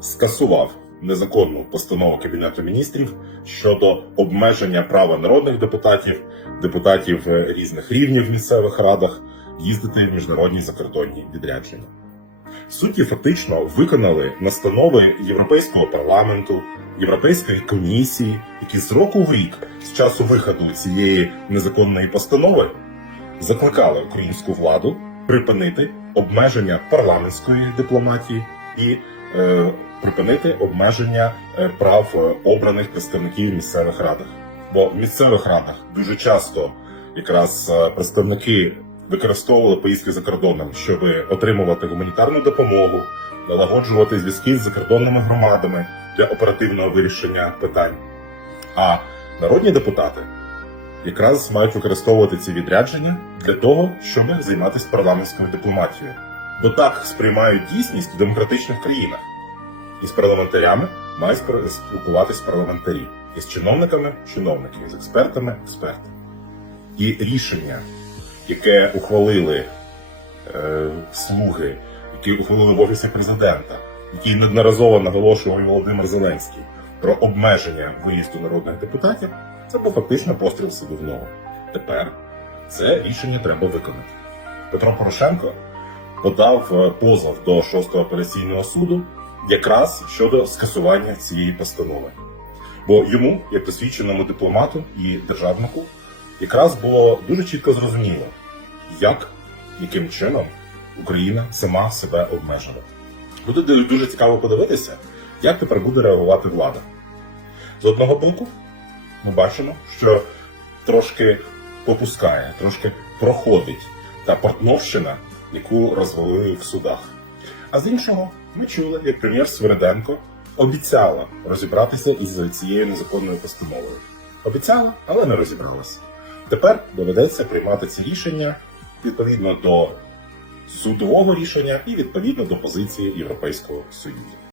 скасував незаконну постанову Кабінету міністрів щодо обмеження права народних депутатів, депутатів е, різних рівнів в місцевих радах їздити в міжнародні закордонні відрядження. Судді фактично виконали настанови Європейського парламенту, Європейської комісії, які з року в рік, з часу виходу цієї незаконної постанови, закликали українську владу припинити обмеження парламентської дипломатії і припинити обмеження е, прав е, обраних представників в місцевих радах. Бо в місцевих радах дуже часто якраз е, представники використовували поїздки за кордоном, щоб отримувати гуманітарну допомогу, налагоджувати зв'язки з закордонними громадами для оперативного вирішення питань. А народні депутати якраз мають використовувати ці відрядження для того, щоб займатися парламентською дипломатією. Бо так сприймають дійсність в демократичних країнах. І з парламентарями мають спілкуватись парламентарі, і з чиновниками чиновники, і з експертами експерти. І рішення, яке ухвалили е, слуги, які ухвалили в офісі президента, який неодноразово наголошував Володимир Зеленський про обмеження виїзду народних депутатів, це був фактично постріл в ногу. Тепер це рішення треба виконати. Петро Порошенко подав е, позов до 6-го апеляційного суду якраз щодо скасування цієї постанови. Бо йому, як досвідченому дипломату і державнику, якраз було дуже чітко зрозуміло, як, яким чином Україна сама себе обмежила. Буде дуже цікаво подивитися, як тепер буде реагувати влада. З одного боку, ми бачимо, що трошки попускає, трошки проходить та партновщина, яку розвалили в судах. А з іншого, ми чули, як прем'єр Свириденко обіцяла розібратися із цією незаконною постановою. Обіцяла, але не розібралася. Тепер доведеться приймати ці рішення відповідно до судового рішення і відповідно до позиції Європейського Союзу.